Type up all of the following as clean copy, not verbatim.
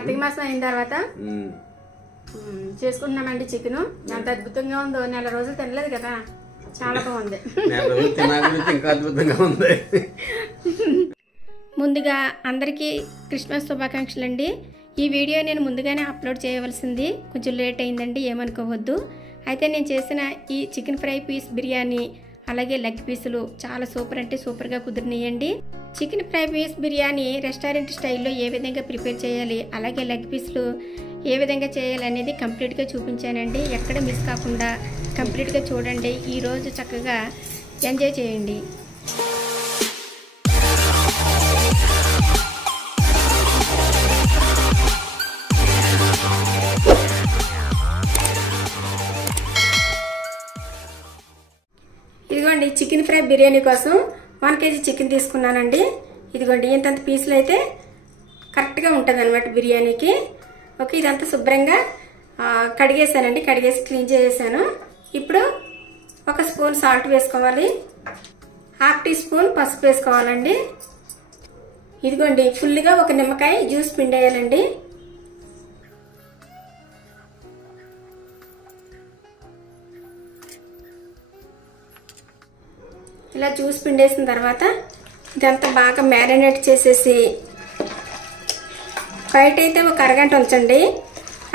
కార్తీక మాసం అయిన తర్వాత చేసుకుంటున్నామండి చికెన్. ఎంత అద్భుతంగా ఉందో, నెల రోజులు తినలేదు కదా, చాలా బాగుంది. ముందుగా అందరికీ క్రిస్మస్ శుభాకాంక్షలు అండి. ఈ వీడియో నేను ముందుగానే అప్లోడ్ చేయవలసింది, కొంచెం లేట్ అయిందండి, ఏమనుకోవద్దు. అయితే నేను చేసిన ఈ చికెన్ ఫ్రై పీస్ బిర్యానీ అలాగే లెగ్ పీసులు చాలా సూపర్ అంటే సూపర్గా కుదిరినాయండి. Chicken fry piece biryani restaurant స్టైల్లో ఏ విధంగా ప్రిపేర్ చేయాలి, అలాగే లెగ్ పీసులు ఏ విధంగా చేయాలి అనేది కంప్లీట్గా చూపించానండి. ఎక్కడ మిస్ కాకుండా కంప్లీట్గా చూడండి. ఈరోజు చక్కగా ఎంజాయ్ చేయండి. ఇదిగోండి చికెన్ ఫ్రై బిర్యానీ కోసం 1 kg చికెన్ తీసుకున్నానండి. ఇదిగోండి ఇంతంత పీసులు అయితే కరెక్ట్గా ఉంటుంది అనమాట బిర్యానీకి. ఓకే, ఇదంతా శుభ్రంగా కడిగేసానండి, కడిగేసి క్లీన్ చేసేసాను. ఇప్పుడు 1 స్పూన్ సాల్ట్ వేసుకోవాలి, 1/2 టీ స్పూన్ పసుపు వేసుకోవాలండి. ఇదిగోండి ఫుల్గా 1 నిమ్మకాయ జ్యూస్ పిండేయాలండి. ఇలా జ్యూస్ పిండేసిన తర్వాత ఇదంతా బాగా మ్యారినేట్ చేసేసి బయట అయితే 1 అరగంట ఉంచండి.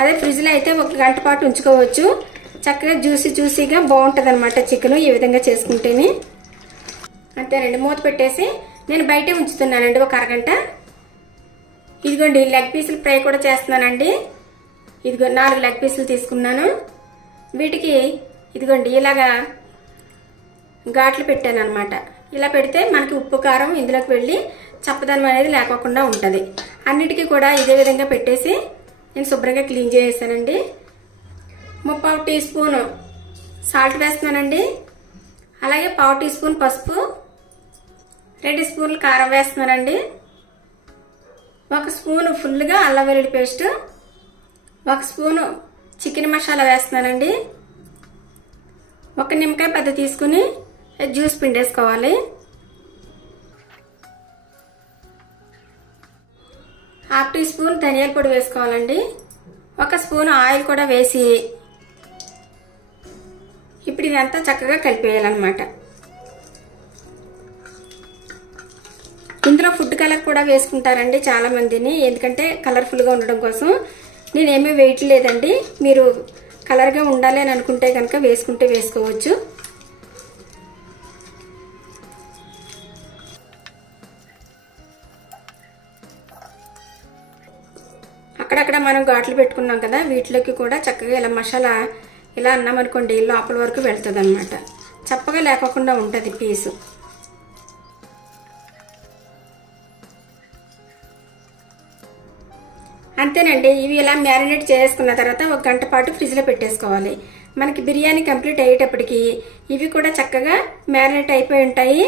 అదే ఫ్రిడ్జ్లో అయితే 1 గంట పాటు ఉంచుకోవచ్చు. చక్కగా జ్యూసీగా బాగుంటుంది అనమాట చికెన్ ఈ విధంగా చేసుకుంటేనే. అంతేనండి, మూత పెట్టేసి నేను బయటే ఉంచుతున్నానండి 1 అరగంట. ఇదిగోండి లెగ్ పీసులు ఫ్రై కూడా చేస్తున్నానండి. ఇదిగో 4 లెగ్ పీసులు తీసుకున్నాను. వీటికి ఇదిగోండి ఇలాగా ఘాట్లు పెట్టాను అనమాట. ఇలా పెడితే మనకి ఉప్పు కారం ఇందులోకి వెళ్ళి చప్పదనం అనేది లేకోకుండా ఉంటుంది. అన్నిటికీ కూడా ఇదే విధంగా పెట్టేసి నేను శుభ్రంగా క్లీన్ చేసేసానండి. 1/4 టీ స్పూన్ సాల్ట్ వేస్తున్నానండి. అలాగే 1/4 టీ స్పూన్ పసుపు, 2 స్పూన్లు కారం వేస్తున్నానండి. 1 స్పూన్ ఫుల్గా అల్లం వెల్లుల్లి పేస్ట్, 1 స్పూన్ చికెన్ మసాలా వేస్తున్నానండి. 1 నిమ్మకాయ పెద్ద తీసుకుని జ్యూస్ పిండేసుకోవాలి. 1/2 టీ స్పూన్ ధనియాల పొడి వేసుకోవాలండి. 1 స్పూన్ ఆయిల్ కూడా వేసి ఇప్పుడు ఇదంతా చక్కగా కలిపేయాలన్నమాట. ఇందులో ఫుడ్ కలర్ కూడా వేసుకుంటారండి చాలా మందిని, ఎందుకంటే కలర్ఫుల్గా ఉండడం కోసం. నేనేమీ వేయట్లేదండి, మీరు కలర్గా ఉండాలి అని అనుకుంటే కనుక వేసుకోవచ్చు. అక్కడక్కడ మనం ఘాట్లు పెట్టుకున్నాం కదా, వీటిలోకి కూడా చక్కగా ఇలా మసాలా ఇలా అన్నామనుకోండి లోపల వరకు వెళ్తుంది అనమాట. చప్పగా లేకోకుండా ఉంటుంది పీసు. అంతేనండి, ఇవి ఇలా మ్యారినేట్ చేసుకున్న తర్వాత 1 గంట పాటు ఫ్రిడ్జ్లో పెట్టేసుకోవాలి. మనకి బిర్యానీ కంప్లీట్ అయ్యేటప్పటికి ఇవి కూడా చక్కగా మ్యారినేట్ అయిపోయి ఉంటాయి.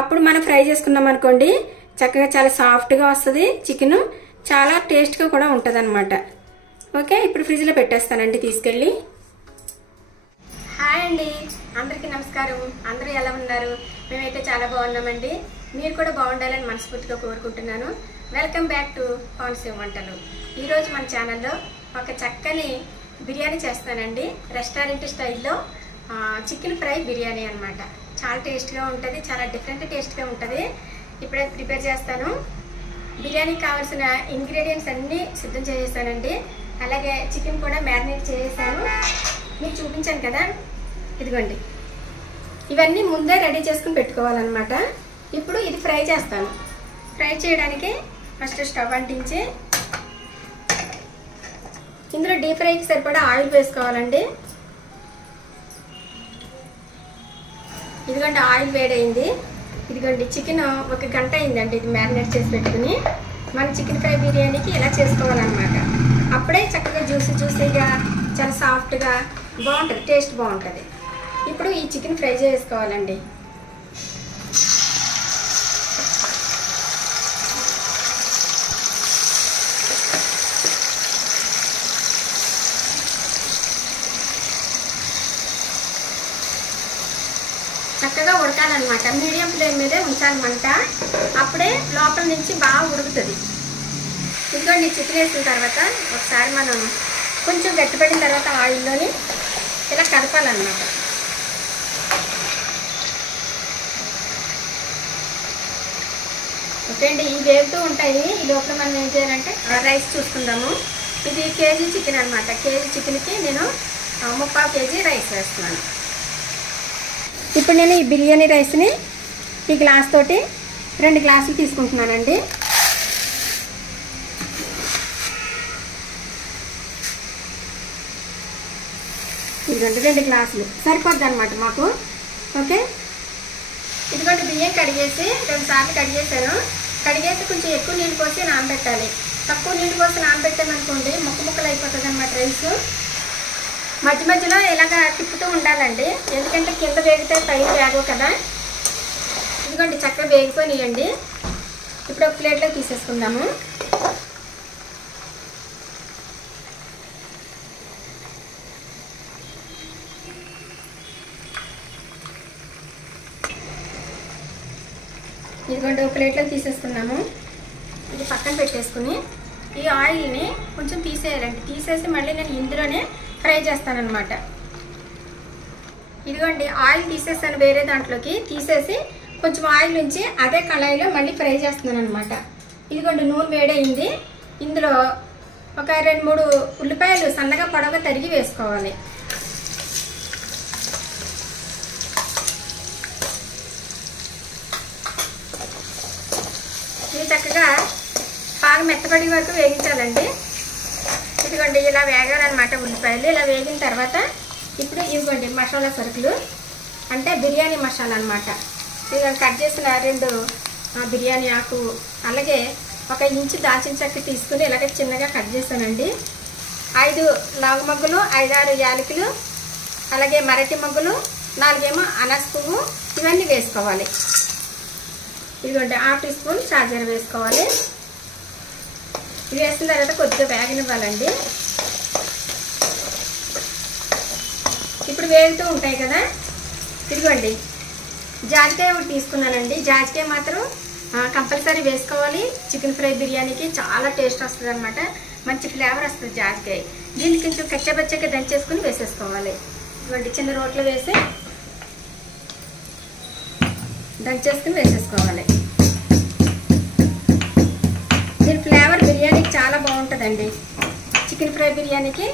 అప్పుడు మనం ఫ్రై చేసుకున్నాం అనుకోండి చక్కగా చాలా సాఫ్ట్గా వస్తుంది చికెన్, చాలా టేస్ట్గా కూడా ఉంటుంది అనమాట. ఓకే, ఇప్పుడు ఫ్రిడ్జ్లో పెట్టేస్తానండి తీసుకెళ్ళి. హాయ్ అండి, అందరికీ నమస్కారం. అందరూ ఎలా ఉన్నారు? మేమైతే చాలా బాగున్నామండి. మీరు కూడా బాగుండాలని మనస్ఫూర్తిగా కోరుకుంటున్నాను. వెల్కమ్ బ్యాక్ టు కోనసీమ వంటలు. ఈరోజు మన ఛానల్లో ఒక చక్కని బిర్యానీ చేస్తానండి, రెస్టారెంట్ స్టైల్లో చికెన్ ఫ్రై బిర్యానీ అనమాట. చాలా టేస్ట్గా ఉంటుంది, చాలా డిఫరెంట్ టేస్ట్గా ఉంటుంది. ఇప్పుడే ప్రిపేర్ చేస్తాను. బిర్యానీకి కావాల్సిన ఇంగ్రీడియంట్స్ అన్నీ సిద్ధం చేసేసానండి. అలాగే చికెన్ కూడా మ్యారినేట్ చేసేసాను, మీకు చూపించాను కదా. ఇదిగోండి ఇవన్నీ ముందే రెడీ చేసుకుని పెట్టుకోవాలన్నమాట. ఇప్పుడు ఇది ఫ్రై చేస్తాను. ఫ్రై చేయడానికి ఫస్ట్ స్టవ్ అంటించి ఇందులో డీప్ ఫ్రైకి సరిపడా ఆయిల్ వేసుకోవాలండి. ఇదిగోండి ఆయిల్ వేడైంది. ఇదిగోండి చికెన్ 1 గంట అయిందండి ఇది మ్యారినేట్ చేసి పెట్టుకుని. మన చికెన్ ఫ్రై బిర్యానీకి ఇలా చేసుకోవాలన్నమాట. అప్పుడే చక్కగా జ్యూసీగా చాలా సాఫ్ట్గా బాగుంటుంది, టేస్ట్ బాగుంటుంది. ఇప్పుడు ఈ చికెన్ ఫ్రై చేసుకోవాలండి. చక్కగా ఉడకాలన్నమాట. మీడియం ఫ్లేమ్ మీదే ఉంచాలి మంట, అప్పుడే లోపల నుంచి బాగా ఉడుకుతుంది. ఇదిగోండి చికెన్ వేసిన తర్వాత ఒకసారి మనం కొంచెం గట్టిపడిన తర్వాత ఆయిల్లోని ఇలా కలపాలన్నమాట. ఓకే అండి, ఇవి వేగుతూ ఉంటాయి. ఈ లోపల మనం ఏం చేయాలంటే రైస్ చూసుకుందాము. ఇది కేజీ చికెన్ అనమాట. కేజీ చికెన్కి నేను 3/4 కేజీ రైస్ వేస్తున్నాను. ఇప్పుడు నేను ఈ బిర్యానీ రైస్ని ఈ గ్లాస్ తోటి 2 గ్లాసులు తీసుకుంటున్నానండి. ఇదిగోండి 2 గ్లాసులు సరిపోద్ది అనమాట మాకు. ఓకే, ఇదిగోండి బియ్యం కడిగేసి 2 సార్లు కడిగేసాను. కడిగేసి కొంచెం ఎక్కువ నీళ్ళు పోసి నానబెట్టాలి. తక్కువ నీళ్ళు పోసి నానబెట్టామనుకోండి ముక్కలు అయిపోతుంది అనమాట రైస్. మధ్య మధ్యలో ఇలాగ తిప్పుతూ ఉండాలండి, ఎందుకంటే కింద వేగితే పైన వేగవు కదా. ఇదిగోండి చక్కగా వేగిపోయినాయండి. ఇప్పుడు ఒక ప్లేట్లో తీసేసుకుందాము. ఇదిగోండి ఒక ప్లేట్లో తీసేసుకున్నాము. ఇది పక్కన పెట్టేసుకుని ఈ ఆయిల్ని కొంచెం తీసేయాలండి. తీసేసి మళ్ళీ నేను ఇందులోనే ఫ్రై చేస్తానన్నమాట. ఇదిగోండి ఆయిల్ తీసేసాను, వేరే దాంట్లోకి తీసేసి కొంచెం ఆయిల్ ఉంచి అదే కళాయిలో మళ్ళీ ఫ్రై చేస్తున్నాను అనమాట. ఇదిగోండి నూనె వేడైంది. ఇందులో ఒక 2-3 ఉల్లిపాయలు సన్నగా పొడవుగా తరిగి వేసుకోవాలి. ఇవి చక్కగా బాగా మెత్తపడి వరకు వేగించాలండి. ఇదిగోండి ఇలా వేగాలన్నమాట ఉల్లిపాయలు. ఇలా వేగిన తర్వాత ఇప్పుడు ఇవ్వండి మసాలా సరుకులు, అంటే బిర్యానీ మసాలా అనమాట. ఇక కట్ చేసిన 2 బిర్యానీ ఆకు, అలాగే 1 ఇంచు దాల్చిన చెక్క తీసుకుని ఇలాగే చిన్నగా కట్ చేశానండి. 5 లవంగ మొగ్గలు, 5-6 యాలకులు, అలాగే మరటి మొగ్గలు, 4 ఏమో అనాస పువ్వు, ఇవన్నీ వేసుకోవాలి. ఇదిగోండి 1/2 టీ స్పూన్ షాజీరా వేసుకోవాలి. ఇవి వేసిన తర్వాత కొద్దిగా వేగనివ్వాలండి. ఇప్పుడు వేగుతూ ఉంటాయి కదా. ఇదిగోండి జాజికాయ ఒకటి తీసుకున్నానండి. జాజికాయ మాత్రం కంపల్సరీ వేసుకోవాలి. చికెన్ ఫ్రై బిర్యానీకి చాలా టేస్ట్ వస్తుంది అనమాట, మంచి ఫ్లేవర్ వస్తుంది జాజికాయ. దీనికి కొంచెం కచ్చబచ్చగా దంచేసుకుని వేసేసుకోవాలి. ఇదిగోండి చిన్న రోట్లో వేసి దంచేసుకుని వేసేసుకోవాలి. దీని ఫ్లేవర్ బిర్యానీకి చాలా బాగుంటుందండి. చికెన్ ఫ్రై బిర్యానీకి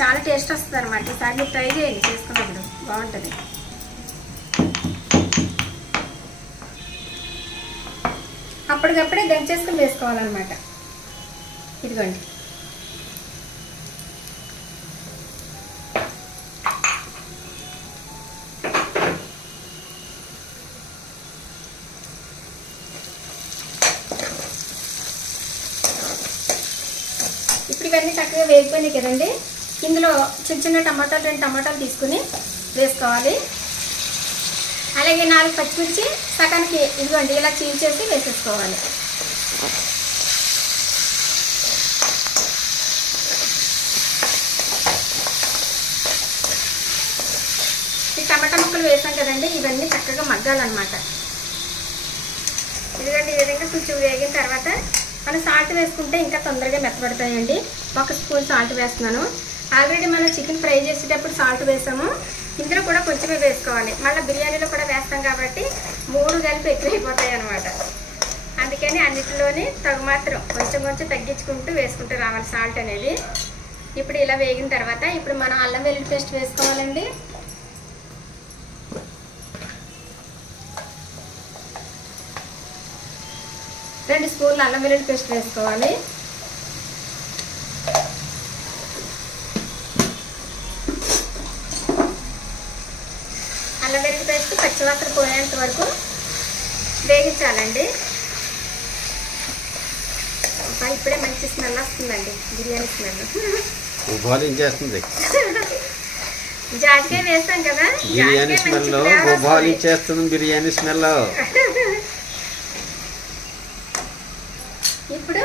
చాలా టేస్ట్ వస్తుంది అనమాట. ఈసారి మీరు ట్రై చేయండి, చేసుకున్నప్పుడు బాగుంటుంది. అప్పటికప్పుడే దంచేసుకుని వేసుకోవాలన్నమాట. ఇదిగోండి ఇప్పుడు ఇవన్నీ చక్కగా వేగిపోయినాయి కదండి. ఇందులో చిన్న టమాటాలు 2 టమాటాలు తీసుకుని వేసుకోవాలి. అలాగే 4 పచ్చిమిర్చి సగానికి ఇదిగోండి ఇలా చీల్చేసి వేసేసుకోవాలి. ఈ టమాటా ముక్కలు వేసాం కదండి, ఇవన్నీ చక్కగా మగ్గాలన్నమాట. ఇదిగోండి ఈ విధంగా కొంచెం వేగిన తర్వాత మనం సాల్ట్ వేసుకుంటే ఇంకా తొందరగా మెత్తపడతాయండి. 1 స్పూన్ సాల్ట్ వేస్తున్నాను. ఆల్రెడీ మనం చికెన్ ఫ్రై చేసేటప్పుడు సాల్ట్ వేసాము, ఇందులో కూడా కొంచెమే వేసుకోవాలి. మళ్ళీ బిర్యానీలో కూడా వేస్తాం కాబట్టి 3 కలిపి ఎక్కువైపోతాయి అనమాట. అందుకని అన్నిటిలోని తగు మాత్రం కొంచెం కొంచెం తగ్గించుకుంటూ వేసుకుంటూ రావాలి సాల్ట్ అనేది. ఇప్పుడు ఇలా వేగిన తర్వాత ఇప్పుడు మనం అల్లం వెల్లుల్లి పేస్ట్ వేసుకోవాలండి. రెండు స్పూన్లు అల్లం వెల్లుల్లి పేస్ట్ వేసుకోవాలి. అల్లం వెల్లుల్లి పేస్ట్ పచ్చివాసన పోయేంత వరకు వేగించాలండి. ఇప్పుడే మంచి స్మెల్ వస్తుందండి, బిర్యానీ స్మెల్. ఉబాలించేస్తుంది. జాజికాయ వేస్తాం కదా, బిర్యానీ స్మెల్ ఉబాలించేస్తుంది. బిర్యానీ స్మెల్. ఇప్పుడు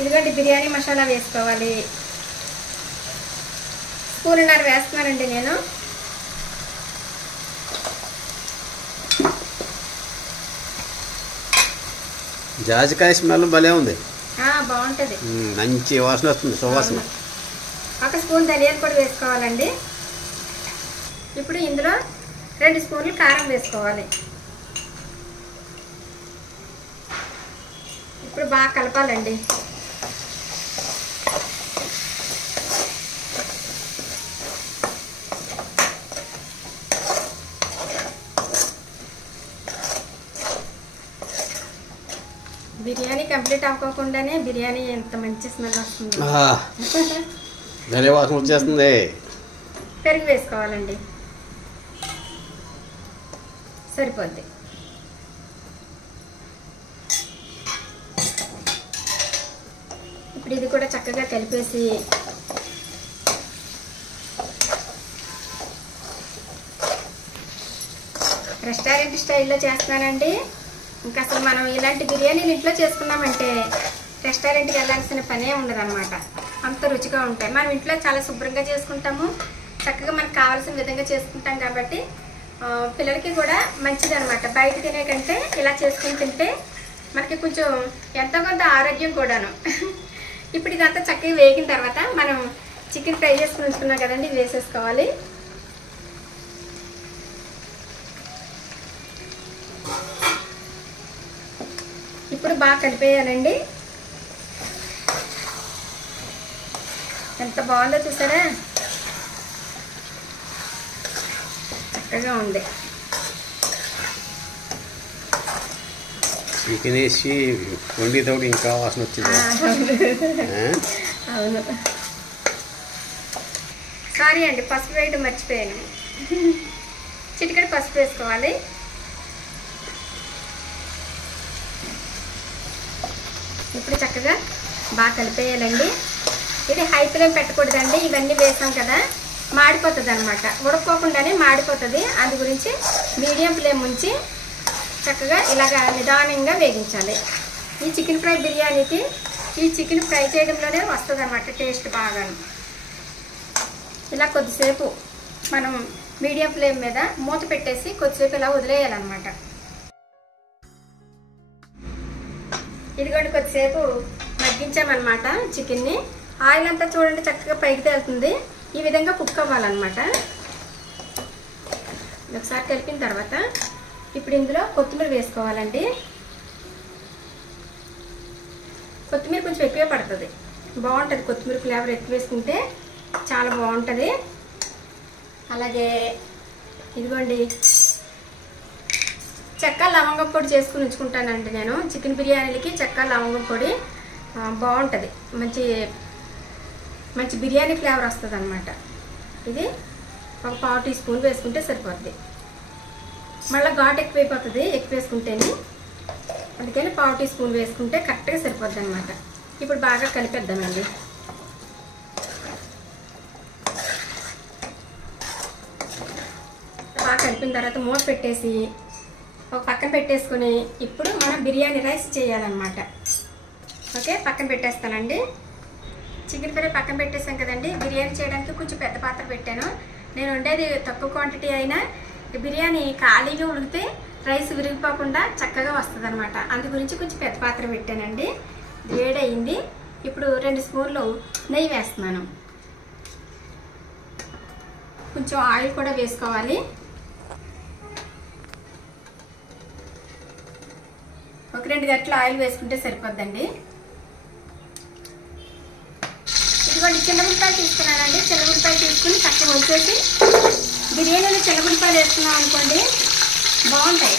ఇదిగోండి బిర్యానీ మసాలా వేసుకోవాలి. 1.5 స్పూన్ వేస్తున్నానండి నేను. జాజికాయ స్మెల్ భలే ఉంది. బాగుంటుంది. మంచి వాసన వస్తుంది, సువాసన. ఒక స్పూన్ ధనియాల పొడి వేసుకోవాలండి. ఇప్పుడు ఇందులో 2 స్పూన్లు కారం వేసుకోవాలి. ఇప్పుడు బాగా కలపాలండి. బిర్యానీ కంప్లీట్ అవ్వకుండానే బిర్యానీ ఎంత మంచి స్మెల్ వస్తుంది. వాసన వచ్చేస్తుంది. పెరుగు వేసుకోవాలండి, సరిపోద్ది. ఇప్పుడు ఇది కూడా చక్కగా కలిపేసి రెస్టారెంట్ స్టైల్లో చేస్తున్నానండి. ఇంకా అసలు మనం ఇలాంటి బిర్యానీలు ఇంట్లో చేసుకున్నామంటే రెస్టారెంట్కి వెళ్ళాల్సిన పనే ఉండదన్నమాట. అంత రుచిగా ఉంటాయి. మనం ఇంట్లో చాలా శుభ్రంగా చేసుకుంటాము, చక్కగా మనకు కావాల్సిన విధంగా చేసుకుంటాం కాబట్టి పిల్లలకి కూడా మంచిది అనమాట. బయట తినే కంటే ఇలా చేసుకుని తింటే మనకి కొంచెం ఎంతో కొంత ఆరోగ్యం కూడాను. ఇప్పుడు ఇదంతా చక్కగా వేగిన తర్వాత మనం చికెన్ ఫ్రై చేసుకుని ఉంచుకున్నాం కదండి, ఇది వేసేసుకోవాలి. ఇప్పుడు బాగా కలిపేయాలండి. ఎంత బాగుందో చూసారా, చక్కగా ఉంది. చికెన్ వేసి వండితోటి ఇంకా వాసన వచ్చింది. అవును, సారీ అండి, పసుపు వేయడం మర్చిపోయాను. చిటికెడు పసుపు వేసుకోవాలి. ఇప్పుడు చక్కగా బాగా కలిపేయాలండి. ఇది హై ఫ్లేమ్ పెట్టకూడదండి, ఇవన్నీ వేసాం కదా, మాడిపోతుంది అనమాట. ఉడక్కోకుండానే మాడిపోతుంది. అందు గురించి మీడియం ఫ్లేమ్ ఉంచి చక్కగా ఇలాగ నిదానంగా వేగించాలి. ఈ చికెన్ ఫ్రై బిర్యానీకి ఈ చికెన్ ఫ్రై చేయడంలోనే వస్తుంది అనమాట టేస్ట్ బాగా. ఇలా కొద్దిసేపు మనం మీడియం ఫ్లేమ్ మీద మూత పెట్టేసి కొద్దిసేపు ఇలా వదిలేయాలన్నమాట. ఇదిగోండి కొద్దిసేపు మగ్గించామన్నమాట చికెన్ని. ఆయిల్ అంతా చూడండి చక్కగా పైకి తేలుతుంది. ఈ విధంగా కుక్ అవ్వాలన్నమాట. ఒకసారి కలిపిన తర్వాత ఇప్పుడు ఇందులో కొత్తిమీర వేసుకోవాలండి. కొత్తిమీర కొంచెం ఎక్కువే పడుతుంది, బాగుంటుంది. కొత్తిమీర ఫ్లేవర్ ఎక్కువ వేసుకుంటే చాలా బాగుంటుంది. అలాగే ఇదిగోండి చెక్క లవంగం పొడి చేసుకుని ఉంచుకుంటానండి నేను. చికెన్ బిర్యానీలకి చెక్క లవంగం పొడి బాగుంటుంది, మంచి మంచి బిర్యానీ ఫ్లేవర్ వస్తుంది అనమాట. ఇది ఒక 1/4 టీ స్పూన్ వేసుకుంటే సరిపోద్ది. మళ్ళీ ఘాట్ ఎక్కువైపోతుంది ఎక్కువ వేసుకుంటేనే, అందుకని 1/4 టీ స్పూన్ వేసుకుంటే కరెక్ట్గా సరిపోద్ది అనమాట. ఇప్పుడు బాగా కలిపేద్దామండి. బాగా కలిపిన తర్వాత మూత పెట్టేసి ఒక పక్కన పెట్టేసుకుని ఇప్పుడు మనం బిర్యానీ రైస్ చేయాలన్నమాట. ఓకే, పక్కన పెట్టేస్తానండి. చికెన్ ఫ్రై పక్కన పెట్టేసాం కదండి. బిర్యానీ చేయడానికి కొంచెం పెద్ద పాత్ర పెట్టాను. నేను ఉండేది తక్కువ క్వాంటిటీ అయినా బిర్యానీ ఖాళీగా ఉడికితే రైస్ విరిగిపోకుండా చక్కగా వస్తుంది అనమాట. అందు గురించి కొంచెం పెద్ద పాత్ర పెట్టానండి. వేడయింది. ఇప్పుడు 2 స్పూన్లు నెయ్యి వేస్తున్నాను. కొంచెం ఆయిల్ కూడా వేసుకోవాలి. ఒక 2 గంటల ఆయిల్ వేసుకుంటే సరిపోద్దండి. ఇదిగోండి చిన్నగుంపాయలు తీసుకున్నానండి. చిన్నగుంపాయలు తీసుకుని చక్కగా వచ్చేసి బిర్యానీలో చిన్నగుంపాయలు వేసుకున్నాం అనుకోండి బాగుంటాయి.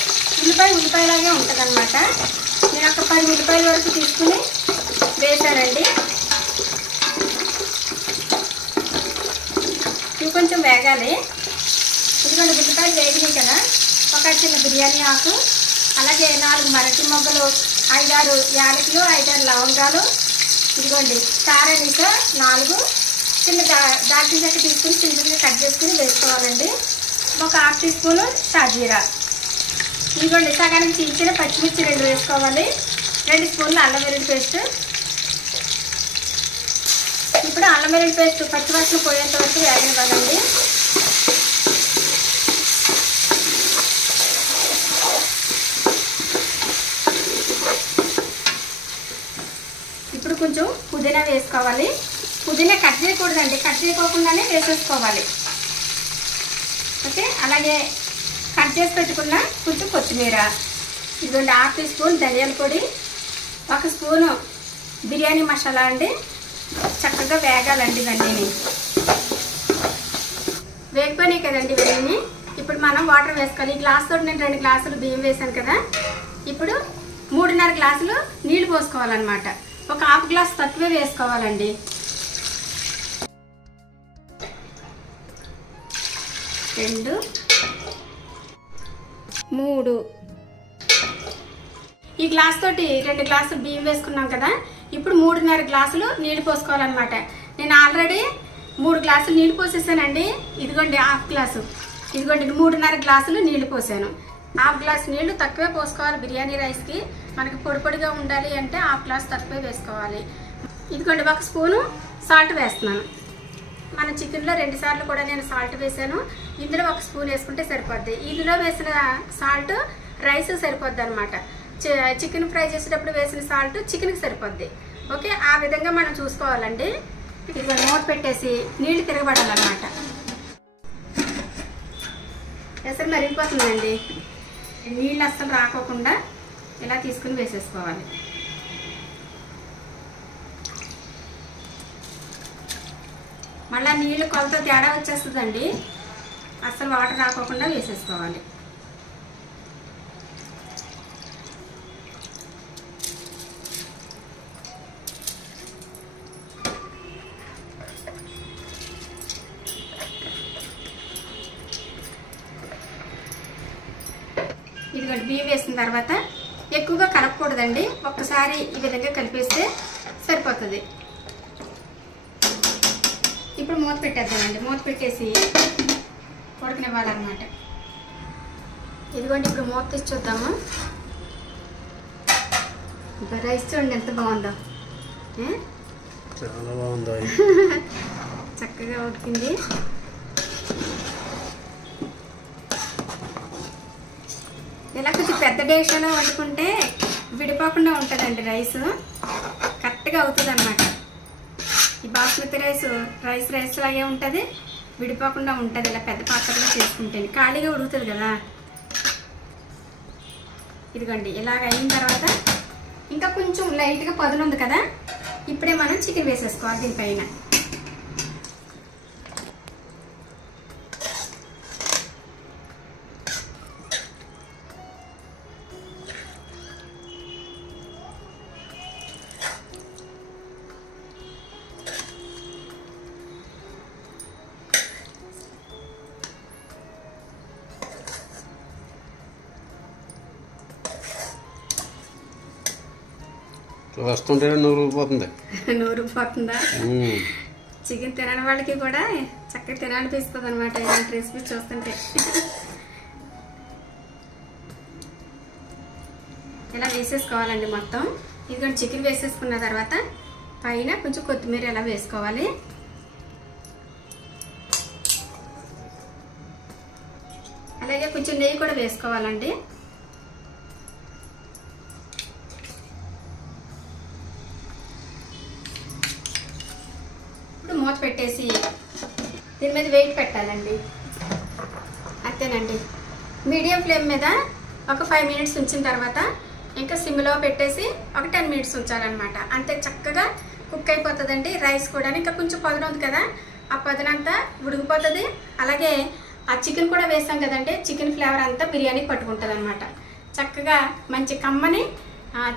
ఉల్లిపాయలాగే ఉంటుంది అనమాట. నేను ఒక 10 ఉల్లిపాయల వరకు తీసుకుని వేసానండి. ఇవి కొంచెం వేగాలి. ఇదిగోండి ఉల్లిపాయలు వేగినాయి కదా, ఒక చిన్న బిర్యానీ ఆకు, అలాగే 4 మరటి మొగ్గలు, 5-6 యాలకులు, 5-6 లవంగాలు, ఇదిగోండి కారనీస 4 చిన్న దాల్చిన చెక్క తీసుకుని చిన్నగా కట్ చేసుకుని వేసుకోవాలండి. ఒక 1/2 టీ స్పూను షాజీరా, ఇదిగోండి సగానికి చీల్చిన పచ్చిమిర్చి 2 వేసుకోవాలి. 2 స్పూన్లు అల్లం వెల్లుల్లి పేస్ట్. ఇప్పుడు అల్లం వెల్లుల్లి పేస్ట్ పచ్చివాసన పోయేంత వరకు వేగనివ్వాలండి. కొంచెం పుదీనా వేసుకోవాలి. పుదీనా కట్ చేయకూడదండి, కట్ చేయకోకుండానే వేసేసుకోవాలి. ఓకే, అలాగే కట్ చేసి పెట్టుకున్న కొంచెం కొత్తిమీర, ఇదిగోండి 1/2 టీ స్పూన్ ధనియాల పొడి, 1 స్పూను బిర్యానీ మసాలా అండి. చక్కగా వేగాలండి ఇవన్నీ. వేగిపోయినాయి కదండి ఇవన్నీ. ఇప్పుడు మనం వాటర్ వేసుకోవాలి. ఈ గ్లాస్ తోటి నేను 2 గ్లాసులు బియ్యం వేసాను కదా. ఇప్పుడు 3.5 గ్లాసులు నీళ్లు పోసుకోవాలన్నమాట. ఒక 1/2 గ్లాస్ తక్కువే వేసుకోవాలండి. 2, 3 ఈ గ్లాస్ తోటి 2 గ్లాసులు బియ్యం వేసుకున్నాం కదా. ఇప్పుడు 3.5 గ్లాసులు నీళ్లు పోసుకోవాలన్నమాట. నేను ఆల్రెడీ 3 గ్లాసులు నీళ్లు పోసేసానండి. ఇదిగోండి 1/2 గ్లాసు, ఇదిగోండి 3.5 గ్లాసులు నీళ్లు పోసాను. 1/2 గ్లాస్ నీళ్లు తక్కువే పోసుకోవాలి. బిర్యానీ రైస్కి మనకి పొడి పొడిగా ఉండాలి అంటే 1/2 గ్లాస్ తక్కువే వేసుకోవాలి. ఇదిగోండి 1 స్పూను సాల్ట్ వేస్తున్నాను. మన చికెన్లో 2 సార్లు కూడా నేను సాల్ట్ వేసాను. ఇందులో 1 స్పూన్ వేసుకుంటే సరిపోద్ది. ఇందులో వేసిన సాల్ట్ రైస్ సరిపోద్ది అనమాట. చికెన్ ఫ్రై చేసేటప్పుడు వేసిన సాల్ట్ చికెన్కి సరిపోద్ది. ఓకే, ఆ విధంగా మనం చూసుకోవాలండి. ఇదిగో మూత పెట్టేసి నీళ్లు తిరగబడాలన్నమాట. ఎసరు మరిగిపోతుందండి. నీళ్ళు అస్సలు రాకోకుండా ఇలా తీసుకుని వేసేసుకోవాలి. మళ్ళీ నీళ్ళు కొలత తేడా వచ్చేస్తుందండి. అస్సలు వాటర్ రాకోకుండా వేసేసుకోవాలి. ఇదిగోండి బియ్యం వేసిన తర్వాత ఎక్కువగా కలపకూడదండి. ఒక్కసారి ఈ విధంగా కలిపేస్తే సరిపోతుంది. ఇప్పుడు మూత పెట్టేద్దామండి. మూత పెట్టేసి ఉడకనివ్వాలన్నమాట. ఇదిగోండి ఇప్పుడు మూత తీసి చూద్దాము. రైస్ చూడండి ఎంత బాగుందో, చాలా బాగుందో. చక్కగా ఉడికింది. ఇలా కొంచెం పెద్ద డేషాలో వండుకుంటే విడిపోకుండా ఉంటుందండి. రైస్ కరెక్ట్గా అవుతుంది అన్నమాట. ఈ బాస్మతి రైస్ లాగే ఉంటుంది, విడిపోకుండా ఉంటుంది. ఇలా పెద్ద పాత్రలో చేసుకుంటే ఖాళీగా ఉడుకుతుంది కదా. ఇదిగోండి ఇలాగ అయిన తర్వాత ఇంకా కొంచెం లైట్గా పదును ఉంది కదా. ఇప్పుడే మనం చికెన్ వేసేసుకోవాలి దీనిపైన. వస్తుంటే నూరిపోతుంది. నూరిపోతుందా? చికెన్ తినని వాళ్ళకి కూడా చక్కగా తినాలనిపిస్తుంది అనమాట ఇలాంటి రెసిపీ చూస్తుంటే. ఇలా వేసేసుకోవాలండి మొత్తం. ఇదిగోండి చికెన్ వేసేసుకున్న తర్వాత పైన కొంచెం కొత్తిమీర ఇలా వేసుకోవాలి. అలాగే కొంచెం నెయ్యి కూడా వేసుకోవాలండి. ఇప్పుడు మూత పెట్టేసి దీని మీద వెయిట్ పెట్టాలండి. అంతేనండి. మీడియం ఫ్లేమ్ మీద ఒక 5 మినిట్స్ ఉంచిన తర్వాత ఇంకా సిమ్లో పెట్టేసి ఒక 10 మినిట్స్ ఉంచాలన్నమాట. అంతే చక్కగా కుక్ అయిపోతుందండి. రైస్ కూడా ఇంకా కొంచెం పదును ఉంది కదా, ఆ పదునంతా ఉడికిపోతుంది. అలాగే ఆ చికెన్ కూడా వేసాం కదండి, చికెన్ ఫ్లేవర్ అంతా బిర్యానీకి పట్టుకుంటుంది అనమాట. చక్కగా మంచి కమ్మని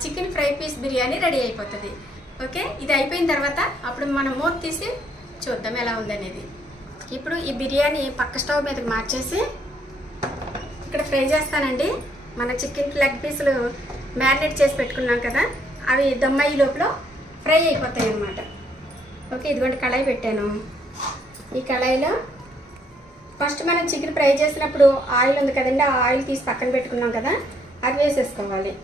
chicken fry piece biryani ready అయిపోతుంది. ఓకే, ఇది అయిపోయిన తర్వాత అప్పుడు మనం మూత తీసి చూద్దాం ఎలా ఉందనేది. ఇప్పుడు ఈ బిర్యానీ పక్క స్టవ్ మీదకి మార్చేసి ఇక్కడ ఫ్రై చేస్తానండి. మన చికెన్ లెగ్ పీసులు మ్యారినేట్ చేసి పెట్టుకున్నాం కదా, అవి దమ్మయ్య లోపల ఫ్రై అయిపోతాయి అన్నమాట. ఓకే, ఇదిగోండి కళాయి పెట్టాను. ఈ కళాయిలో ఫస్ట్ మనం చికెన్ ఫ్రై చేసినప్పుడు ఆయిల్ ఉంది కదండి, ఆ ఆయిల్ తీసి పక్కన పెట్టుకున్నాం కదా, అది వేసేసుకోవాలి.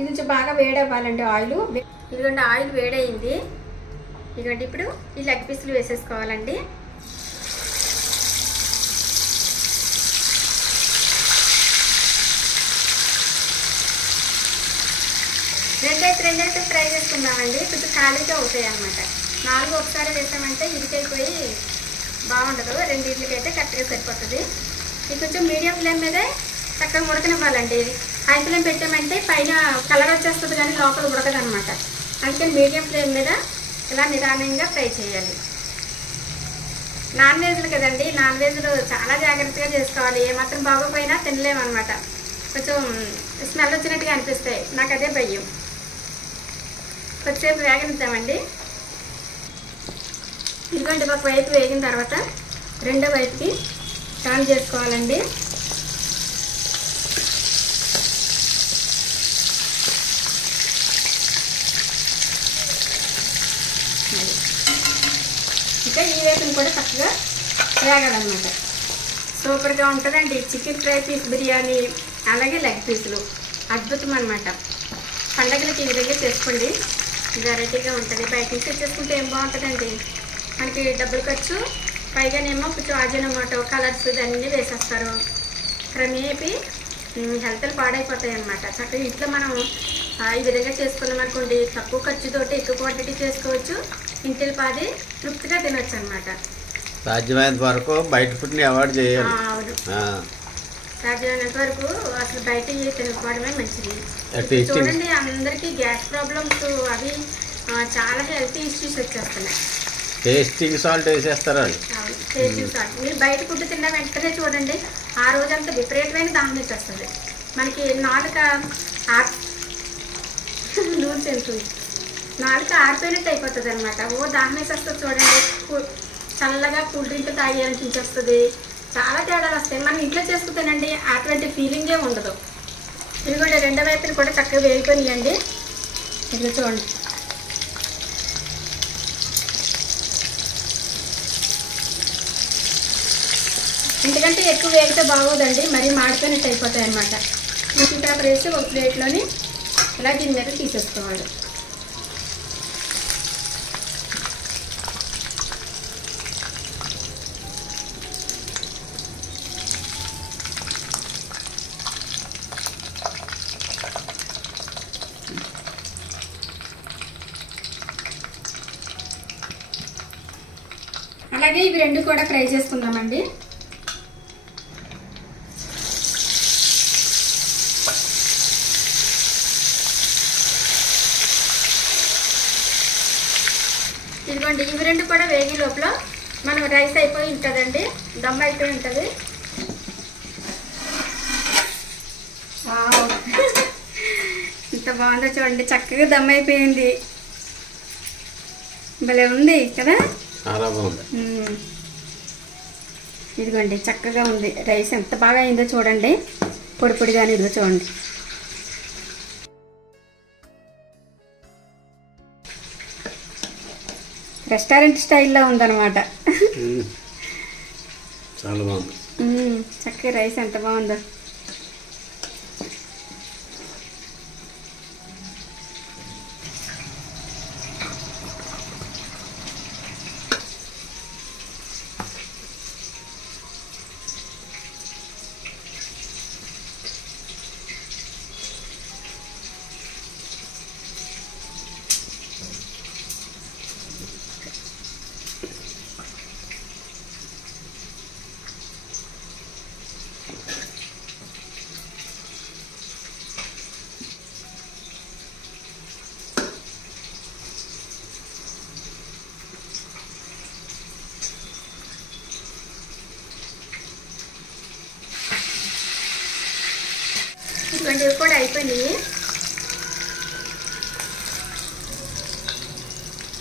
ఇది కొంచెం బాగా వేడవ్వాలండి ఆయిల్. ఇదిగోండి ఆయిల్ వేడయింది. ఇదిగోండి ఇప్పుడు ఈ లెగ్ పీసులు వేసేసుకోవాలండి. రెండైతే ఫ్రై చేసుకుందామండి. కొంచెం ఖాళీగా అవుతాయి అన్నమాట. 4 ఒకసారి వేసామంటే ఇరికైపోయి బాగుండదు. రెండింటికైతే కరెక్ట్గా సరిపోతుంది. ఇది కొంచెం మీడియం ఫ్లేమ్ మీదే చక్కగా ఉడకనివ్వాలండి. హై ఫ్లేమ్ పెట్టామంటే పైన కలర్ వచ్చేస్తుంది కానీ లోపల ఉడకదు అనమాట. అందుకని మీడియం ఫ్లేమ్ మీద ఇలా నిదానంగా ఫ్రై చేయాలి. నాన్ వెజ్లు కదండి, నాన్ వెజ్లు చాలా జాగ్రత్తగా చేసుకోవాలి. ఏమాత్రం బాగోపోయినా తినలేమన్నమాట. కొంచెం స్మెల్ వచ్చినట్టుగా అనిపిస్తాయి. నాకు అదే భయం. కొద్దిసేపు వేగనిద్దామండి. ఇదిగోండి ఒక వైపు వేగిన తర్వాత రెండో వైపుకి టర్న్ చేసుకోవాలండి. ఇంకా ఈ వైపుని కూడా చక్కగా వేగాలన్నమాట. సూపర్గా ఉంటుందండి చికెన్ ఫ్రై పీస్ బిర్యానీ, అలాగే లెగ్ పీసులు అద్భుతం అన్నమాట. పండగలకి ఈ విధంగా చేసుకోండి, వెరైటీగా ఉంటుంది. బయట నుంచి చేసుకుంటే ఏం బాగుంటుందండి, మనకి డబ్బులు ఖర్చు, పైగానేమో కొంచెం అజినోమోటో కలర్స్ ఇవన్నీ వేసేస్తారు. క్రమేపీ హెల్త్లు పాడైపోతాయి అన్నమాట. చక్కగా ఇంట్లో మనం ఈ విధంగా చేసుకున్నాం అనుకోండి, తక్కువ ఖర్చుతోటి ఎక్కువ క్వాంటిటీ చేసుకోవచ్చు. ఇంటిల్ పాది తృప్తిగా తినొచ్చు అన్నమాట. సాధ్యమైనంత వరకు బయట ఫుడ్ని అవాయిడ్ చేయాలి. అవును, సాధ్యమైనంత వరకు అసలు బయట తినకపోవడమే మంచిది. చూడండి, అందరికీ గ్యాస్ ప్రాబ్లమ్స్ అవి చాలా హెల్త్ ఇష్యూస్ వచ్చేస్తున్నాయి. టేస్టింగ్ సాల్ట్ వేసేస్తారు వాళ్ళు. Tasting salt. మీరు బయట ఫుడ్ తిన్న వెంటనే చూడండి, ఆ రోజంతా విపరీతమైన దాహం వేసేస్తుంది. మనకి నాలుక ఆరిపోయినట్టు అయిపోతుంది అనమాట. ఓ దాహం వేసేస్తుంది చూడండి. చల్లగా కూల్ డ్రింక్ తాగేయాలనిపించేస్తుంది. చాలా తేడాలు వస్తాయి. మనం ఇంట్లో చేసుకుంటానండి అటువంటి ఫీలింగే ఉండదు. ఇదిగోండి రెండో వైపుని కూడా చక్కగా వేగిపోయినాయండి. ఇది చూడండి. ఎందుకంటే ఎక్కువ వేగితే బాగోదండి, మరీ మాడిపోయినట్టు అయిపోతాయి అన్నమాట. టిష్యూ పేపర్ వేసి ఒక ప్లేట్లోని ఇలా దీని మీద తీసేసుకోవాలి. అలాగే ఇవి రెండు కూడా ఫ్రై చేసుకుందామండి. ఇదిగోండి ఇవి రెండు కూడా వేగి లోపల మనం రైస్ అయిపోయి ఉంటుందండి, దమ్ అయిపోయి ఉంటుంది. ఇంత బాగుందో చూడండి, చక్కగా దమ్ అయిపోయింది. భలే ఉంది కదా. ఇదిగోండి చక్కగా ఉంది రైస్. ఎంత బాగా అయిందో చూడండి, పొడి పొడిగానే ఇదిగో చూడండి. రెస్టారెంట్ స్టైల్లో ఉందన్నమాట. చాలా బాగుంది. చక్కగా రైస్ ఎంత బాగుందో. ఇటువంటివి కూడా అయిపోయినాయి.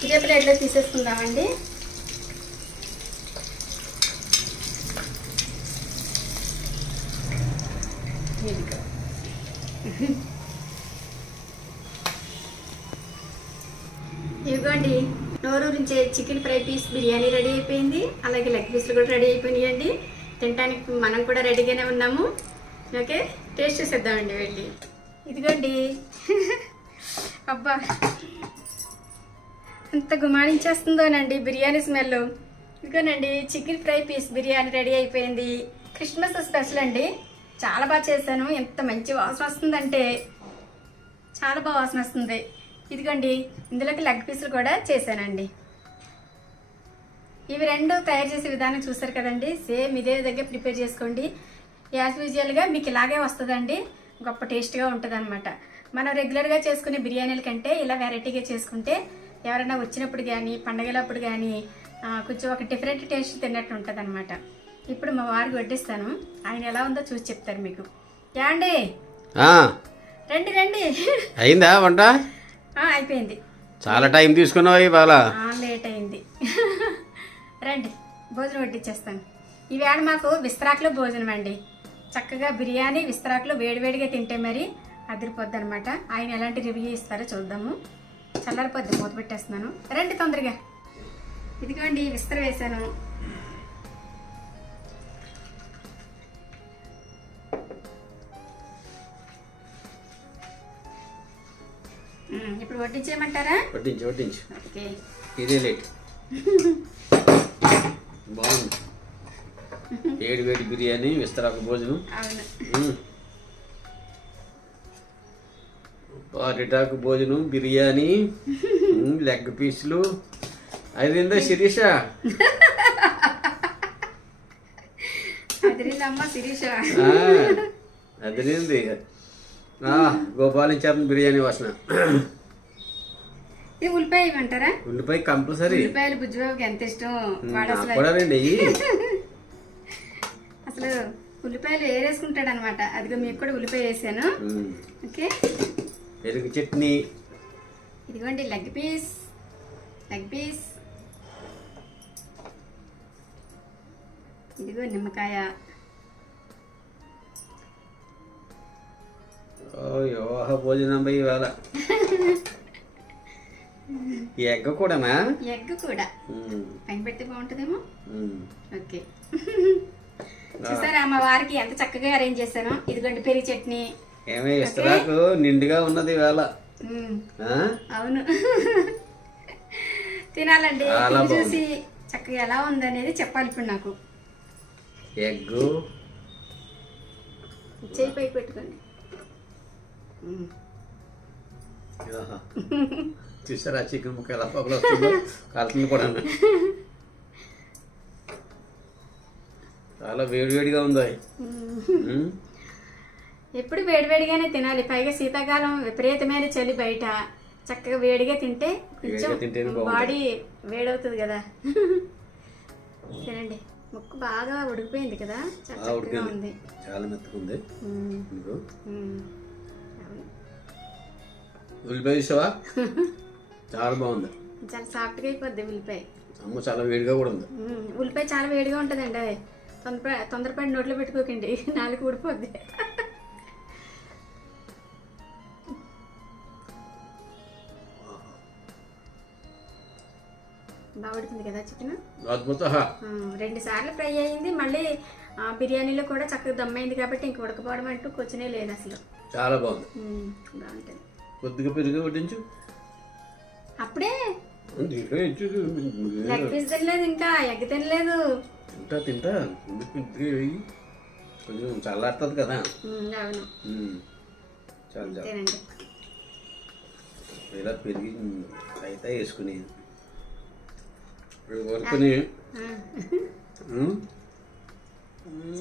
ఇదే ప్లేట్లో తీసేసుకుందామండి. ఇదిగోండి నోరూరించే chicken fry piece biryani ready అయిపోయింది. అలాగే లెగ్ పీస్లు కూడా రెడీ అయిపోయినాయండి. తినడానికి మనం కూడా రెడీగానే ఉన్నాము. ఓకే, టేస్ట్ చేసేద్దామండి వెళ్ళి. ఇదిగోండి అబ్బా ఎంత గుమానించేస్తుందోనండి బిర్యానీ స్మెల్. ఇదిగోనండి chicken fry piece biryani ready అయిపోయింది. క్రిస్మస్ స్పెషల్ అండి, చాలా బాగా చేశాను. ఎంత మంచి వాసన వస్తుందంటే చాలా బాగా వాసన వస్తుంది. ఇదిగోండి ఇందులోకి లెగ్ పీసులు కూడా చేశానండి. ఇవి రెండు తయారు చేసే విధానం చూసారు కదండి. సేమ్ ఇదే విధంగా ప్రిపేర్ చేసుకోండి. యాజ్ యూజువల్గా మీకు ఇలాగే వస్తుందండి. గొప్ప టేస్ట్గా ఉంటుంది అనమాట. మనం రెగ్యులర్గా చేసుకునే బిర్యానీల కంటే ఇలా వెరైటీగా చేసుకుంటే ఎవరైనా వచ్చినప్పుడు కానీ పండగలప్పుడు కానీ కొంచెం ఒక డిఫరెంట్ టేస్ట్ తిన్నట్టు ఉంటుంది అనమాట. ఇప్పుడు మా వారికి వడ్డిస్తాను. ఆయన ఎలా ఉందో చూసి చెప్తారు మీకు. యాండి రండి రండి. అయిందా వంట? అయిపోయింది. చాలా టైం తీసుకున్నావు ఇవాళ. లేట్ అయింది. రండి భోజనం వడ్డిచ్చేస్తాను. ఈవేళ మాకు విస్తరాకులో భోజనం అండి. చక్కగా బిర్యానీ విస్తరాకులో వేడివేడిగా తింటే మరి అదిరిపోద్ది అనమాట. ఆయన ఎలాంటి రివ్యూ ఇస్తారో చూద్దాము. చల్లారిపోద్ది, మూత పెట్టేస్తున్నాను. రండి తొందరగా. ఇదిగోండి విస్తర వేసాను. ఇప్పుడు వడ్డించేయమంటారా? వడ్డించు వడ్డించు. ఓకే ఇదే లేట్. బాగుంది. వేడి వేడి బిర్యానీ విస్తరాకు భోజనం. అవును. అరిటాకు భోజనం బిర్యానీ లెగ్ పీసులు. అదిందా శిరీష? అదిరిందమ్మా శిరీష. అదిరింది. గోపాలించారు బిర్యానీ వాసన. ఇది ఉల్లిపాయ ఇవ్వమంటారా? ఉల్లిపాయ కంపల్సరీ. ఉల్లిపాయలు బుజ్జిబాబుకి ఎంత ఇష్టం. కూడా రండి. అసలు ఉల్లిపాయలు ఏరేసుకుంటాడు అనమాట. అదిగో మీకు కూడా ఉల్లిపాయ వేసాను. ఓకే. పెరుగు చట్నీ. ఇదిగోండి లెగ్ పీస్. Leg piece. ఇదిగో నిమ్మకాయ. యోహ భోజనం పోయి ఇవాళ. ఎగ్ కూడానా? ఎగ్ కూడా పైన పెడితే బాగుంటుందేమో. ఓకే. చూసారా మా వారికి ఎంత చక్కగా అరేంజ్ చేశాను. ఇదిగోండి పెరుగు చట్నీ. ఏమే ఇస్తరాకు నిండుగా ఉన్నది ఇవాళ. అవును. తినాలండి. చూసి చక్కగా ఎలా ఉందనేది చెప్పాలి ఇప్పుడు నాకు. ఎగ్గు చేయి పైకి పెట్టుకోండి. చూసారా చికెన్ ముక్క ఎలా పక్కన వస్తుందో? కాలుతుంది కూడా. చాలా వేడివేడిగా ఉందా? ఎప్పుడు వేడివేడిగానే తినాలి. పైగా శీతాకాలం విపరీతమైన చలి బయట. చక్కగా వేడిగా తింటే కొంచెం బాడీ వేడవుతుంది కదా. తినండి. ముక్కు బాగా ఉడికిపోయింది కదా. చక్కగా ఉంది. చాలా మెత్తగా ఉంది. ఉల్లిపాయ చూసావా? చాలా బాగుంది. చాలా సాఫ్ట్ గా అయిపోద్ది ఉల్లిపాయ. అమ్మ చాలా వేడిగా కూడా ఉంది. ఉల్లిపాయ చాలా వేడిగా ఉంటదండి. తొందరపడి నోట్లో పెట్టుకోకండి, నాలుగు ఊడిపోద్ది. బాగా ఉడికింది కదా చికెన్. 2 సార్లు ఫ్రై అయింది. మళ్ళీ బిర్యానీలో కూడా చక్కగా దమ్మైంది కాబట్టి ఇంక ఉడకపోవడం అంటూ కూర్చునే లేదు అసలు. చాలా బాగుంది. బాగుంటుంది. కొద్దిగా పెరుగు వడ్డించు. అప్పుడే లెగ్ పీస్ తినలేదు, ఇంకా ఎగ్ తినలేదు. తింటా తింటా కొంచెం చల్లారుతుంది కదా. అవును. చాలా ఇలా పెరిగి అయితే వేసుకుని వరకుని.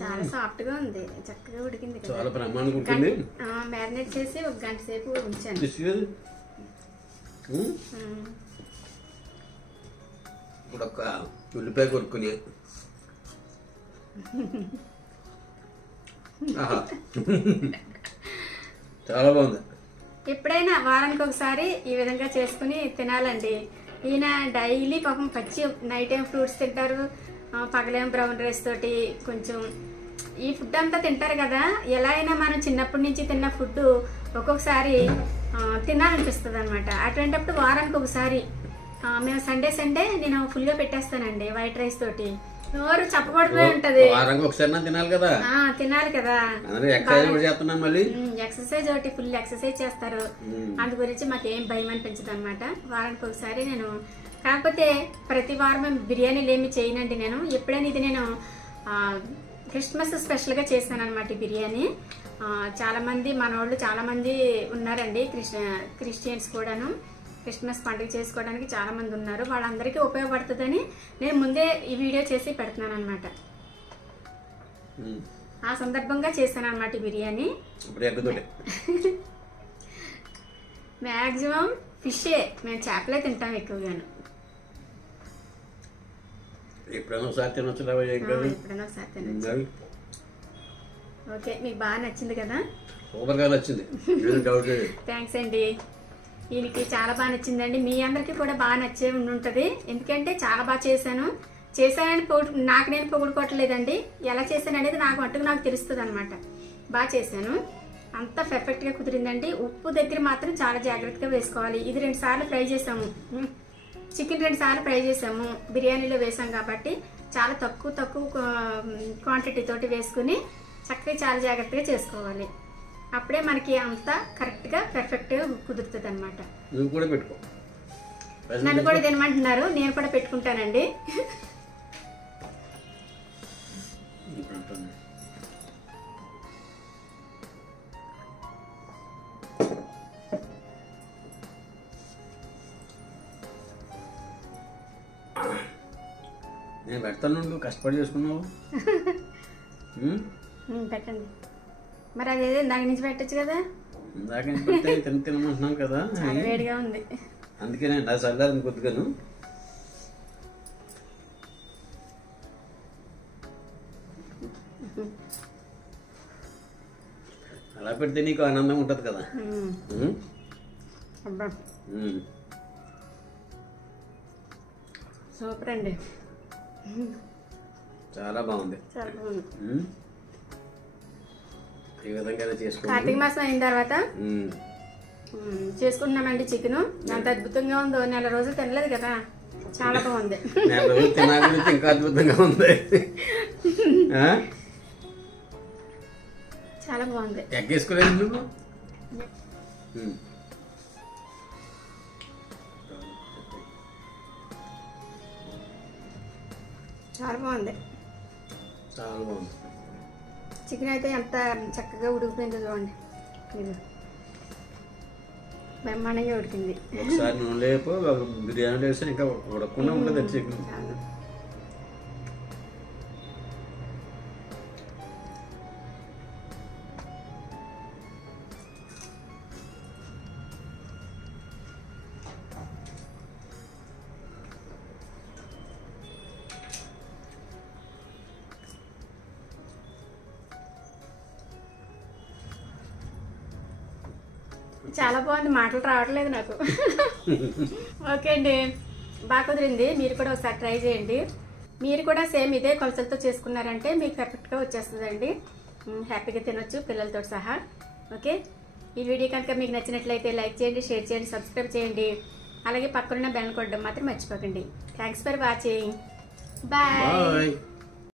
చాలా సాఫ్ట్ గా ఉంది. చక్కగా ఉడికింది కదా. చాలా బ్రహ్మాండంగా ఉడికింది. మ్యారినేట్ చేసి 1 గంట సేపు ఉంచాను. ఇప్పుడు ఒక ఉల్లిపాయ కొరుక్కుని చాలా బాగుంది. ఎప్పుడైనా వారానికి ఒకసారి ఈ విధంగా చేసుకుని తినాలండి. ఈయన డైలీ పాపం పచ్చి నైట్ టైం ఫ్రూట్స్ తింటారు, పగలేం బ్రౌన్ రైస్ తోటి కొంచెం ఈ ఫుడ్ అంతా తింటారు కదా. ఎలా అయినా మనం చిన్నప్పటి నుంచి తిన్న ఫుడ్ ఒక్కొక్కసారి తినాలనిపిస్తుంది అనమాట. అటువంటిప్పుడు వారానికి ఒకసారి మేము సండే నేను ఫుల్ గా పెట్టేస్తానండి వైట్ రైస్ తోటి. నోరు చప్పబడిపోయి ఉంటది. వారానికి ఒకసారి తినాలి కదా. తినాలి కదా. ఎక్సర్సైజ్ ఒకటి ఫుల్ ఎక్సర్సైజ్ చేస్తారు. అందు గురించి మాకేం భయం అనిపించదు అనమాట. వారానికి ఒకసారి నేను, కాకపోతే ప్రతి వారం బిర్యానీలు ఏమి చేయనండి నేను. ఎప్పుడైనా ఇది నేను క్రిస్మస్ స్పెషల్ గా చేశాను అనమాట ఈ బిర్యానీ. చాలా మంది మనోళ్ళు చాలా మంది ఉన్నారండి, క్రిస్టియన్స్ కూడాను. క్రిస్మస్ పండుగ చేసుకోవడానికి చాలా మంది ఉన్నారు. వాళ్ళందరికీ ఉపయోగపడుతుందని నేను ముందే ఈ వీడియో చేసి పెడుతున్నాను అనమాట. ఆ సందర్భంగా చేశాను అనమాట ఈ బిర్యానీ. మ్యాక్సిమం ఫిషే, మేము చేపలే తింటాం ఎక్కువగాను. ఎప్పుడైనా ఒకసారి తినొచ్చు. ఓకే, మీకు బాగా నచ్చింది కదా? సూపర్ గా నచ్చింది. థ్యాంక్స్ అండి. దీనికి చాలా బాగా నచ్చిందండి. మీ అందరికి కూడా బాగా నచ్చే ఉండుంటది. ఎందుకంటే చాలా బాగా చేశానని నాకు నేను పొగుడుకోవట్లేదండి. ఎలా చేశాను అనేది నాకు మట్టుకు నాకు తెలుస్తుంది అనమాట. బాగా చేశాను, అంతా పర్ఫెక్ట్ గా కుదిరిందండి. ఉప్పు దగ్గర మాత్రం చాలా జాగ్రత్తగా వేసుకోవాలి. ఇది 2 సార్లు ఫ్రై చేసాము. చికెన్ 2 సార్లు ఫ్రై చేసాము, బిర్యానీలో వేసాం కాబట్టి చాలా తక్కువ క్వాంటిటీ తోటి వేసుకుని చక్కగా చాలా జాగ్రత్తగా చేసుకోవాలి. అప్పుడే మనకి అంతా కరెక్ట్ గా పర్ఫెక్ట్ గా కుదురుతుంది అనమాట. నన్ను కూడా తినమంటున్నారు, నేను కూడా పెట్టుకుంటానండి. నేను పెడతాను, నువ్వు కష్టపడి చేసుకున్నావు. పెట్టండి మరి. అదే దాని నుంచి పెట్టచ్చు కదా. ఇందాక తినమంటున్నాను కదా, వేడిగా ఉంది. అందుకే నేను అది చల్లారింది కొద్దిగాను. అలా పెడితే నీకు ఆనందం ఉంటది కదా. సూపర్ అండి, చాలా బాగుంది. చాలా బాగుంది. ఈ విధంగా చేసుకో. కార్తీక మాసం అయిన తర్వాత చేసుకుంటున్నామండి చికెన్. ఎంత అద్భుతంగా ఉందో, నెల రోజులు తినలేదు కదా, చాలా బాగుంది. నెల రోజులు తిన్నా గురించి ఇంకా అద్భుతంగా ఉంది. చాలా బాగుంది. ఎగ్గేసుకోలేదు నువ్వు? చాలా బాగుంది, చాలా బాగుంది. చికెన్ అయితే ఎంత చక్కగా ఉడికిపోయిందో చూడండి. ఇది బ్రహ్మాండంగా ఉడికింది. ఒకసారి నూనె లేపు బిర్యానీ వేస్తే ఇంకా ఉడకకుండా ఉంటుంది చికెన్. చాలా బాగుంది, మాటలు రావట్లేదు నాకు. ఓకే అండి, బాగా కుదిరింది. మీరు కూడా ఒకసారి ట్రై చేయండి. మీరు కూడా సేమ్ ఇదే కొలతలతో చేసుకున్నారంటే మీకు పర్ఫెక్ట్గా వచ్చేస్తుందండి. హ్యాపీగా తినొచ్చు పిల్లలతో సహా. ఓకే, ఈ వీడియో కనుక మీకు నచ్చినట్లయితే లైక్ చేయండి, షేర్ చేయండి, సబ్స్క్రైబ్ చేయండి. అలాగే పక్కనున్న బెల్ కొట్టడం మాత్రం మర్చిపోకండి. Thanks for watching. బాయ్.